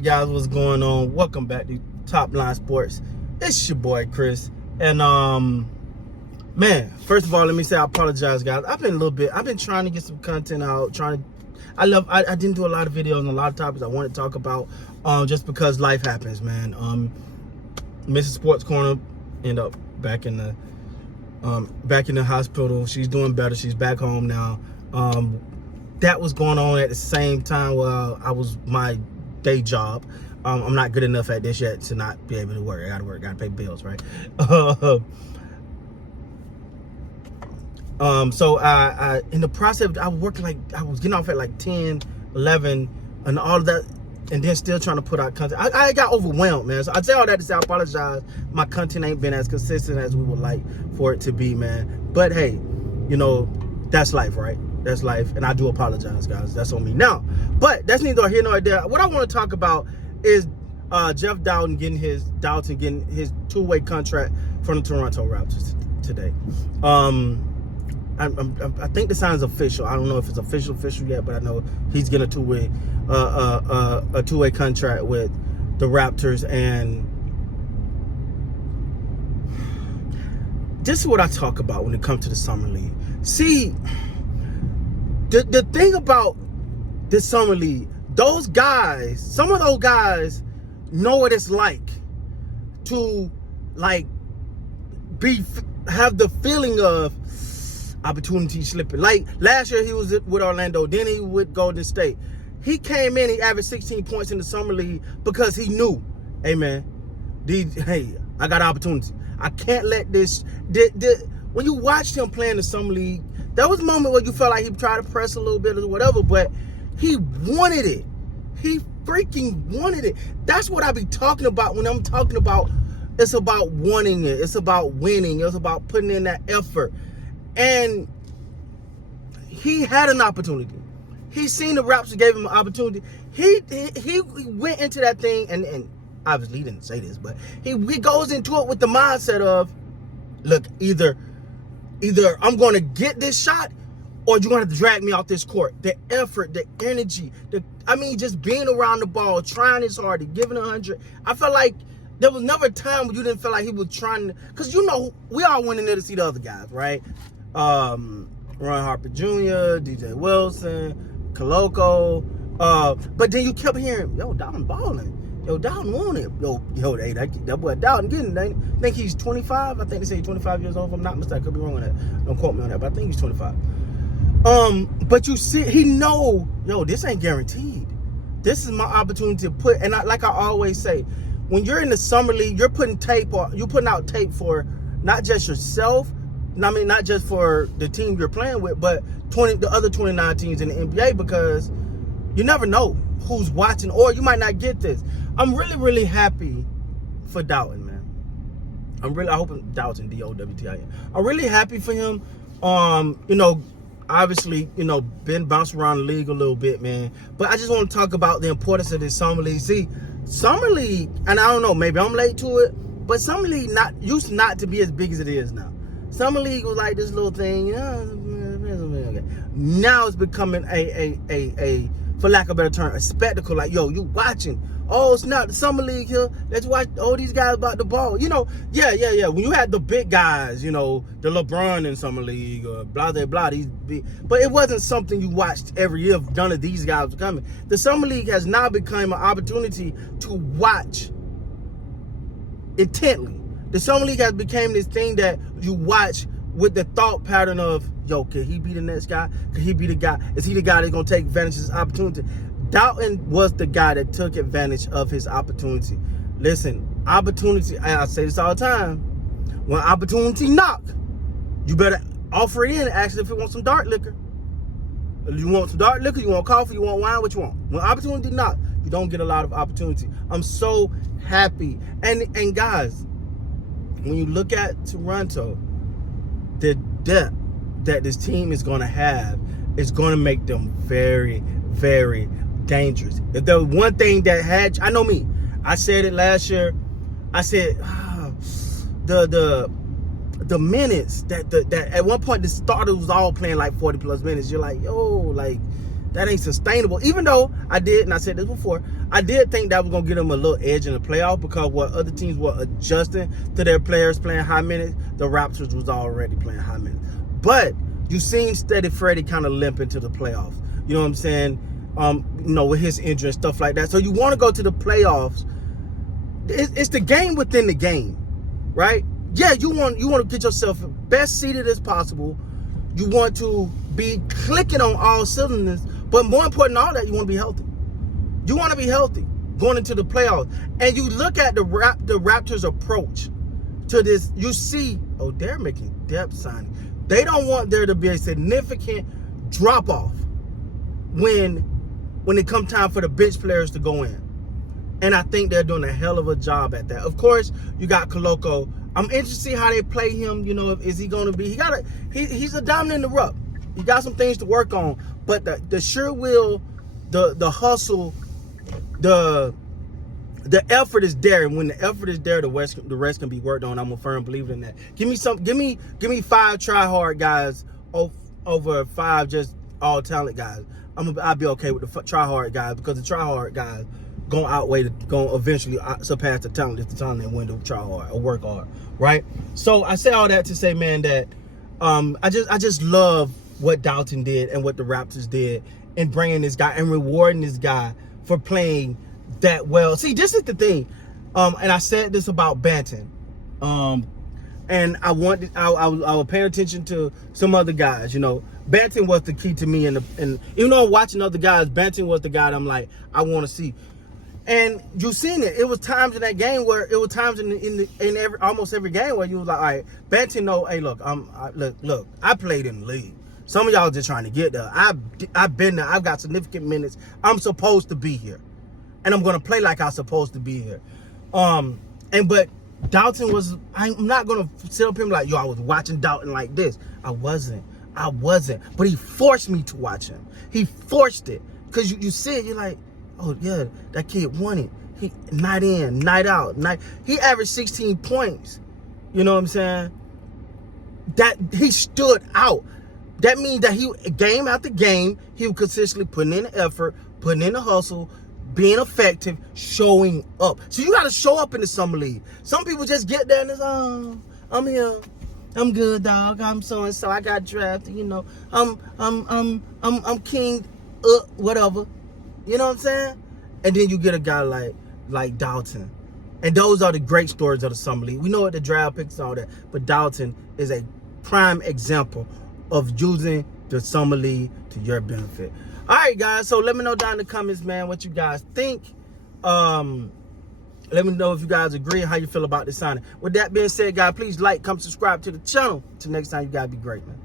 right, guys, what's going on? Welcome back to Top Line Sports. It's your boy Chris, and man, first of all, let me say I apologize, guys. I've been trying to get some content out. I didn't do a lot of videos on a lot of topics I want to talk about, just because life happens, man. Mrs. Sports Corner ended up back in the hospital. She's doing better. She's back home now. That was going on at the same time while I was my day job. I'm not good enough at this yet to not be able to work. I gotta work, gotta pay bills, right? So I in the process, I was working I was getting off at like 10, 11, and all of that, and then still trying to put out content. I got overwhelmed, man. So I say all that to say I apologize. My content ain't been as consistent as we would like for it to be, man. But hey, you know, that's life, right? That's life, and I do apologize, guys. That's on me. Now, but that's neither here nor there. What I want to talk about is Dowtin getting his two-way contract from the Toronto Raptors today. I think the sign is official. I don't know if it's official yet, but I know he's getting a two-way contract with the Raptors. And this is what I talk about when it comes to the summer league. See, the thing about this summer league, those guys, some of those guys know what it's like to have the feeling of opportunity slipping. Like last year he was with Orlando, then he with Golden State. He came in, he averaged 16 points in the summer league because he knew, hey man, hey, I got opportunity. I can't let this. When you watched him play in the summer league, there was a moment where you felt like he tried to press a little bit or whatever, but he wanted it. He freaking wanted it. That's what I be talking about when I'm talking about it's about wanting it. It's about winning. It's about putting in that effort. And he had an opportunity. He seen the Raptors gave him an opportunity. He went into that thing, and obviously he didn't say this, but he goes into it with the mindset of, look, either I'm going to get this shot or you're going to have to drag me off this court. The effort, the energy, just being around the ball, trying his hard, giving 100. I felt like there was never a time when you didn't feel like he was trying to, because you know, we all went in there to see the other guys, right? Ron Harper Jr., DJ Wilson, Coloco. But then you kept hearing, yo, Dowtin balling. Yo, Dowtin won it. Yo, hey, that boy Dowtin getting it. I think he's 25. I think they say he's 25 years old. If I'm not mistaken, I could be wrong on that. Don't quote me on that, but I think he's 25. But you see, he know, yo, this ain't guaranteed. This is my opportunity to put, and like I always say, when you're in the summer league, you're putting out tape for not just yourself, not just for the team you're playing with, but the other 29 teams in the NBA, because you never know who's watching, or you might not get this. I'm really, really happy for Dowtin, man. I hope Dowtin, D-O-W-T-I-N. I'm really happy for him. Obviously, been bounced around the league a little bit, man. But I just want to talk about the importance of this summer league. See, summer league, and I don't know, maybe I'm late to it, but summer league used not to be as big as it is now. Summer league was like this little thing, now it's becoming a for lack of a better term, a spectacle. Like, yo, you watching. Oh, it's not the summer league here. Let's watch all these guys about the ball. Yeah. When you had the big guys, the LeBron in summer league or blah, blah, blah, these big, but it wasn't something you watched every year if none of these guys were coming. The summer league has now become an opportunity to watch intently. The summer league has become this thing that you watch with the thought pattern of, yo, can he be the next guy? Can he be the guy? Is he the guy that's going to take advantage of his opportunity? Dowtin was the guy that took advantage of his opportunity. Listen, opportunity, I say this all the time, when opportunity knock, you better offer it in and ask if you want some dark liquor. You want some dark liquor, you want coffee, you want wine, what you want. When opportunity knock, you don't get a lot of opportunity. I'm so happy. And guys, when you look at Toronto, the depth that this team is going to have is going to make them very, very dangerous. If there was one thing that had, I know me, I said it last year, I said the minutes that at one point the starters was all playing like 40 plus minutes. You're like, yo, like That ain't sustainable. Even though I did, and I said this before, I did think that was going to give them a little edge in the playoff because what other teams were adjusting to their players playing high minutes, the Raptors was already playing high minutes. But you seen Steady Freddy kind of limp into the playoffs. You know what I'm saying? With his injury and stuff like that. So you want to go to the playoffs. It's the game within the game, right? Yeah, you want to get yourself best seated as possible. You want to be clicking on all cylinders, but more important than all that, you want to be healthy. You want to be healthy going into the playoffs. And you look at the Raptors' approach to this. You see, they're making depth signing. They don't want there to be a significant drop off when it comes time for the bench players to go in. And I think they're doing a hell of a job at that. Of course, you got Koloko. I'm interested to see how they play him. Is he going to be? He's a diamond in the rough. He got some things to work on. But the sure will, the hustle, the effort is there. And when the effort is there, the rest can be worked on. I'm a firm believer in that. Give me 5 try hard guys over 5 just all talent guys. I'll be okay with the try hard guys because the try hard guys gonna eventually surpass the talent if the talent ain't win to try hard or work hard, right? So I say all that to say, man, that I just love what Dowtin did and what the Raptors did in bringing this guy and rewarding this guy for playing that well. See, this is the thing, and I said this about Banton, and I was paying attention to some other guys. Banton was the key to me, and even though I'm watching other guys, Banton was the guy that I'm like, I want to see. And you seen it. It was times in that game where it was times in almost every game where you was like, all right, Banton, no, hey, look, look, I played in the league. Some of y'all just trying to get there. I've been there. I've got significant minutes. I'm supposed to be here, and I'm gonna play like I'm supposed to be here. But Dowtin was. I'm not gonna sit up here and like, yo, I was watching Dowtin like this. I wasn't. But he forced me to watch him. He forced it because you see it. You're like, oh yeah, that kid won it. He night in, night out, he averaged 16 points. You know what I'm saying? That he stood out. That means that he game after game, he was consistently putting in the effort, putting in the hustle, being effective, showing up. So you got to show up in the summer league. Some people just get there and it's, I'm here. I'm good, dog. I'm so and so. I got drafted. I'm king. Whatever. You know what I'm saying? And then you get a guy like Dowtin. And those are the great stories of the summer league. We know what the draft picks and all that, but Dowtin is a prime example of using the summer league to your benefit. All right, guys. So let me know down in the comments, man, what you guys think. Let me know if you guys agree and how you feel about this signing. With that being said, guys, please like, comment, subscribe to the channel. Till next time, you guys be great, man.